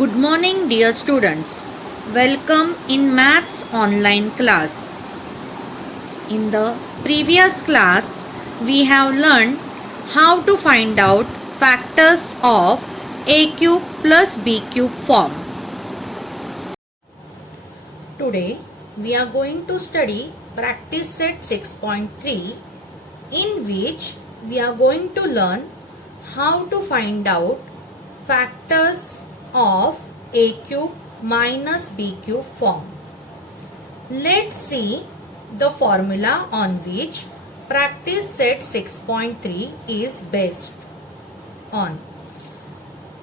Good morning, dear students. Welcome in Maths online class. In the previous class, we have learned how to find out factors of a cube plus b cube form. Today, we are going to study practice set 6.3, in which we are going to learn how to find out factors of a cube minus b cube form. Let's see the formula on which practice set 6.3 is based on.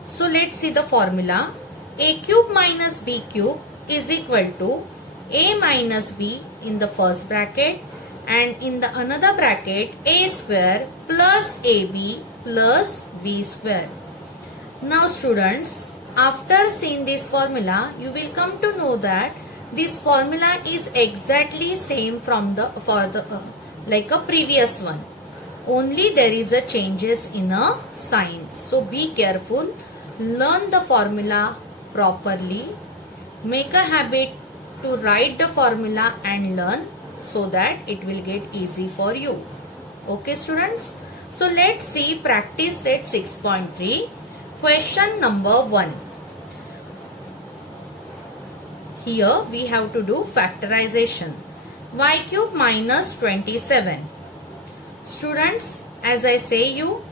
So let's see the formula. A cube minus b cube is equal to a minus b in the first bracket, and in the another bracket a square plus ab plus b square. Now students, after seeing this formula, you will come to know that this formula is exactly same from like a previous one. Only there is a changes in a sign. So be careful, learn the formula properly, make a habit to write the formula and learn, so that it will get easy for you. Okay students, so let's see practice set 6.3. Question number 1. Here we have to do factorization. Y cube minus 27. Students, as I say you,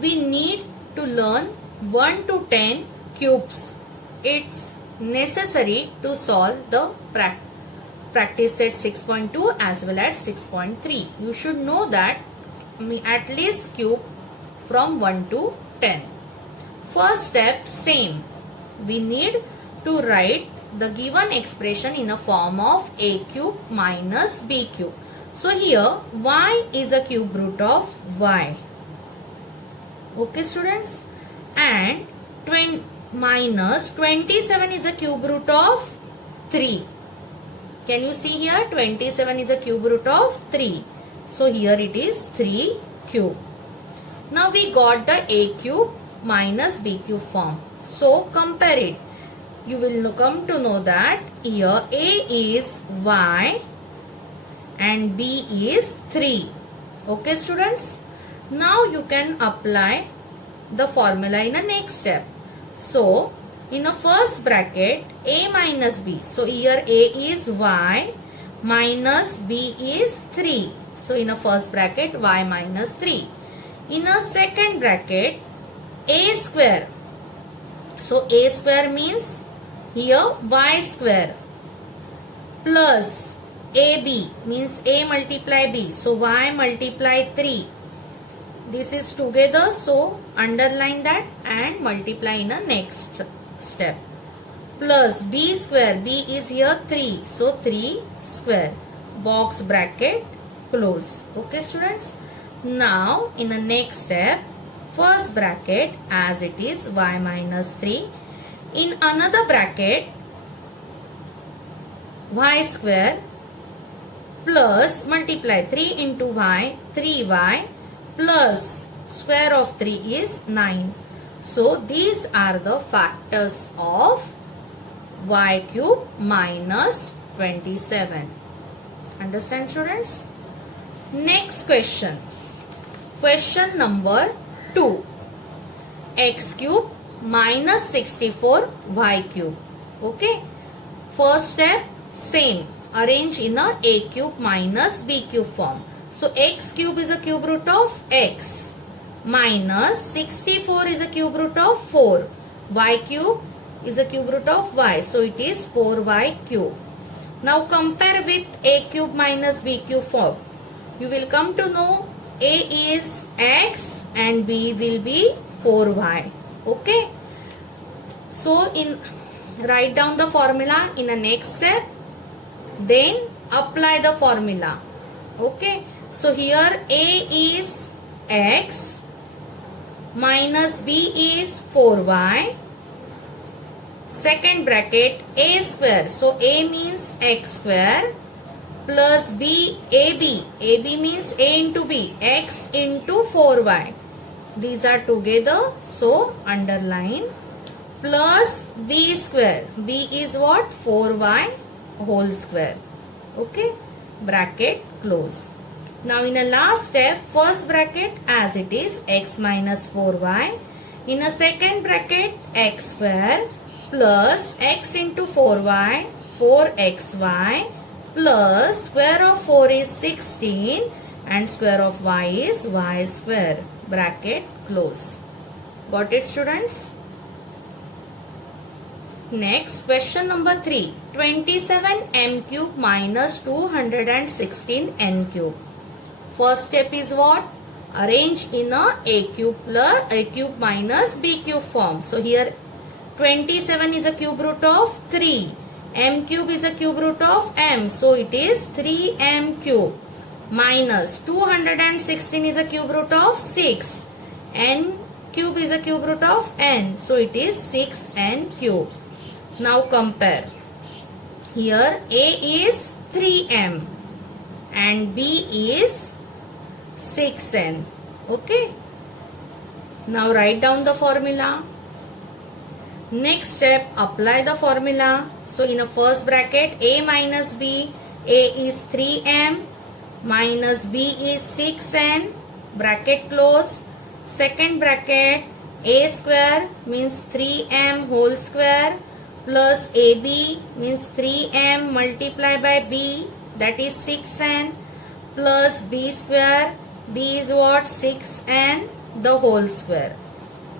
we need to learn 1 to 10 cubes. It's necessary to solve the practice set 6.2 as well as 6.3. You should know that at least cube from 1 to 10. First step, same. We need to write the given expression in a form of a cube minus b cube. So here y is a cube root of y. Okay students, and minus 27 is a cube root of 3. Can you see here? 27 is a cube root of 3. So here it is 3 cube. Now we got the a cube minus b cube form. So compare it. You will come to know that here a is y and b is 3. Okay students. Now you can apply the formula in the next step. So in the first bracket a minus b. So here a is y minus b is 3. So in the first bracket y minus 3. In the second bracket a square. So a square means here y square plus ab means a multiply b. So y multiply 3. This is together, so underline that and multiply in the next step. Plus b square, b is here 3. So 3 square, box bracket close. Okay students. Now in the next step, first bracket as it is y minus 3. In another bracket y square plus multiply 3 into y, 3y plus square of 3 is 9. So these are the factors of y cube minus 27. Understand students? Next question. Question number 2. X cube minus 64 y cube. Okay. First step, same. Arrange in a cube minus b cube form. So x cube is a cube root of x minus 64 is a cube root of 4. Y cube is a cube root of y. So it is 4y cube. Now compare with a cube minus b cube form. You will come to know a is x and b will be 4y. Okay. So write down the formula in the next step. Then apply the formula. Okay. So here a is x minus b is 4y. Second bracket a square. So a means x square plus b ab. ab means a into b. x into 4y. These are together. So underline plus b square. B is what? 4y whole square. Okay, bracket close. Now in the last step, first bracket as it is x minus 4y. In a second bracket, x square plus x into 4y, 4xy plus square of 4 is 16 and square of y is y square. Bracket close. Got it, students? Next, question number 3. 27m cube minus 216n cube. First step is what? Arrange in a cube minus b cube form. So here 27 is a cube root of 3. M cube is a cube root of m. So it is 3m cube minus 216 is a cube root of 6. N cube is a cube root of n. So it is 6n cube. Now compare. Here a is 3m and b is 6n. Okay. Now write down the formula. Next step, apply the formula. So in the first bracket, a minus b, a is 3m minus b is 6n, bracket close. Second bracket, a square means 3m whole square plus ab means 3m multiplied by b, that is 6n, plus b square, b is what? 6n the whole square.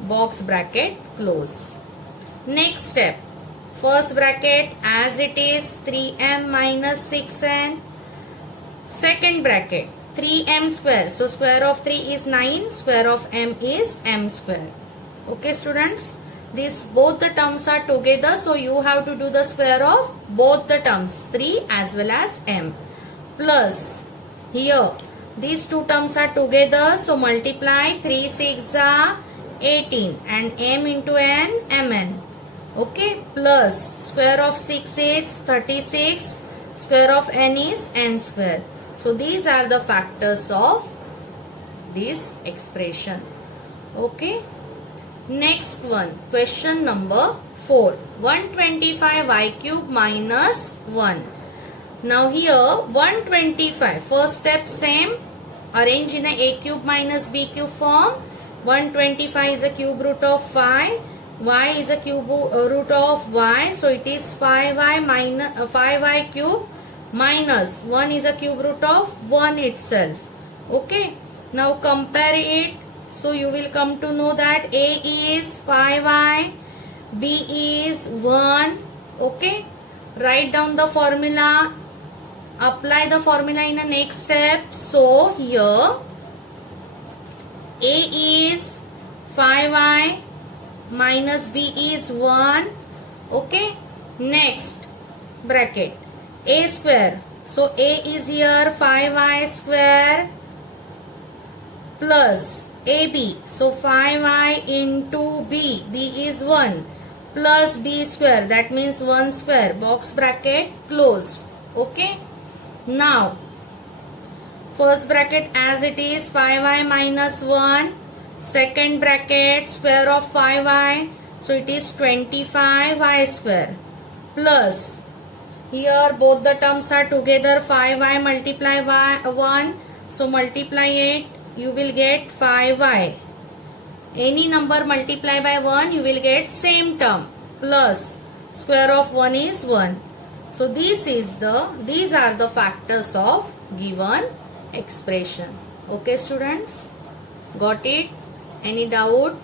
Box bracket close. Next step, first bracket as it is 3m minus 6n. Second bracket 3m square. So square of 3 is 9. Square of m is m square. Okay, students. These both the terms are together. So you have to do the square of both the terms 3 as well as m. Plus here these two terms are together. So multiply 3 6 are 18 and m into n mn. Okay, plus square of 6 is 36. Square of n is n square. So these are the factors of this expression. Okay. Next one, question number 4. 125y cube minus 1. Now here 125. First step same. Arrange in a cube minus b cube form. 125 is a cube root of 5. Y is a cube root of y. So it is 5y minus 5y cube minus 1 is a cube root of 1 itself. Okay. Now compare it. So you will come to know that a is 5y, b is 1. Okay. Write down the formula. Apply the formula in the next step. So here a is 5y minus b is 1. Okay. Next bracket a square. So a is here 5y square plus ab. So 5y into b. b is 1 plus b square. That means 1 square. Box bracket closed. Okay. Now first bracket as it is 5y minus 1. Second bracket square of 5y. So it is 25y square plus here both the terms are together 5y multiply y 1. So multiply it. You will get 5y. Any number multiply by 1 you will get same term plus square of 1 is 1. So these are the factors of given expression. Okay, students, got it? Any doubt?